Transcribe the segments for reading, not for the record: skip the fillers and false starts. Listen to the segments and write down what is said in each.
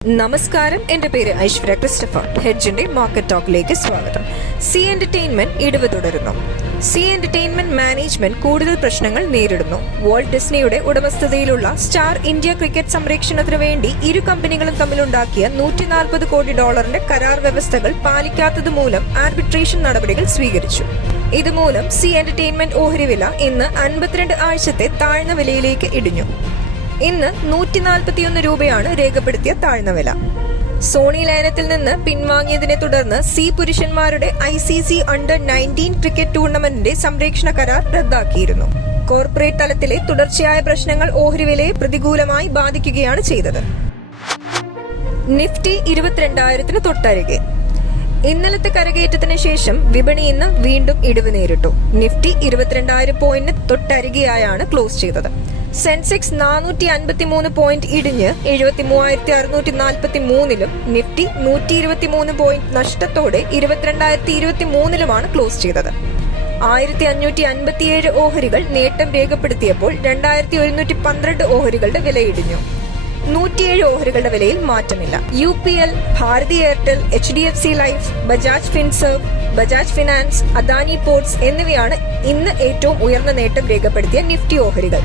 നമസ്കാരം, എന്റെ പേര് ഐശ്വര്യ ക്രിസ്റ്റഫർ. ഹെഡ്ജിന്റെ മാർക്കറ്റ് ടോക്കിലേക്ക് സ്വാഗതം. സി എന്റർടൈൻമെന്റ് ഇടിവ് തുടരുന്നു. സി എന്റർടൈൻമെന്റ് മാനേജ്മെന്റ് കൂടുതൽ പ്രശ്നങ്ങൾ നേരിടുന്നു. വാൾട്ട് ഡിസ്നിയുടെ ഉടമസ്ഥതയിലുള്ള സ്റ്റാർ ഇന്ത്യ ക്രിക്കറ്റ് സംരക്ഷണത്തിനു വേണ്ടി ഇരു കമ്പനികളും തമ്മിലുണ്ടാക്കിയ $140 കോടി കരാർ വ്യവസ്ഥകൾ പാലിക്കാത്തതുമൂലം ആർബിട്രേഷൻ നടപടികൾ സ്വീകരിച്ചു. ഇതുമൂലം സി എന്റർടൈൻമെന്റ് ഓഹരി വില ഇന്ന് 52 ആഴ്ചത്തെ താഴ്ന്ന വിലയിലേക്ക് ഇടിഞ്ഞു. ഇന്ന് 141 രൂപയാണ് രേഖപ്പെടുത്തിയ താഴ്ന്ന വില. സോണി ലയനത്തിൽ നിന്ന് പിൻവാങ്ങിയതിനെ തുടർന്ന് സി പുരുഷന്മാരുടെ ICC അണ്ടർ-19 ക്രിക്കറ്റ് ടൂർണമെന്റിന്റെ സംരക്ഷണ കരാർ റദ്ദാക്കിയിരുന്നു. കോർപ്പറേറ്റ് തലത്തിലെ തുടർച്ചയായ പ്രശ്നങ്ങൾ ഓഹരി വിലയെ പ്രതികൂലമായി ബാധിക്കുകയാണ് ചെയ്തത്. നിഫ്റ്റി 22,000 തൊട്ടരികെ. ഇന്നലത്തെ കരകയറ്റത്തിന് ശേഷം വിപണി ഇന്ന് വീണ്ടും ഇടിവ് നേരിട്ടു. നിഫ്റ്റി 22,000 പോയിന്റിന് തൊട്ടരികെയായാണ് ക്ലോസ് ചെയ്തത്. സെൻസെക്സ് 453 പോയിന്റ് ഇടിഞ്ഞ് 73,643-ലും നിഫ്റ്റി 123 പോയിന്റ് നഷ്ടത്തോടെ 22,023-ലുമാണ് ക്ലോസ് ചെയ്തത്. 1,557 ഓഹരികൾ നേട്ടം രേഖപ്പെടുത്തിയപ്പോൾ 2,112 ഓഹരികളുടെ വില ഇടിഞ്ഞു. 107 ഓഹരികളുടെ വിലയിൽ മാറ്റമില്ല. UPL, Bharti Airtel, HDFC life, Bajaj Finserv, Bajaj finance, Adani ports എന്നിവയാണ് ഇന്ന് ഏറ്റവും ഉയർന്ന നേട്ടം രേഖപ്പെടുത്തിയ നിഫ്റ്റി ഓഹരികൾ.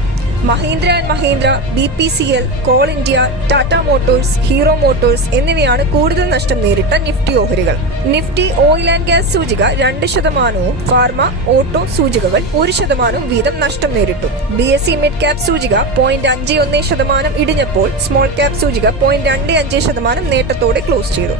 Mahindra and Mahindra, BPCL, coal India, Tata motors, Hero motors എന്നിവയാണ് കൂടുതൽ നഷ്ടം നേരിട്ട നിഫ്റ്റി ഓഹരികൾ. നിഫ്റ്റി ഓയിൽ ആൻഡ് ഗ്യാസ് സൂചിക 2%, ഫാർമ, ഓട്ടോ സൂചികകൾ 1% വീതം നഷ്ടം നേരിട്ടു. BSE മിഡ് ക്യാപ് സൂചിക 0.51% ഇടിഞ്ഞപ്പോൾ സ്മോൾ ക്യാപ് സൂചിക 0.25% നേട്ടത്തോടെ ക്ലോസ് ചെയ്തു.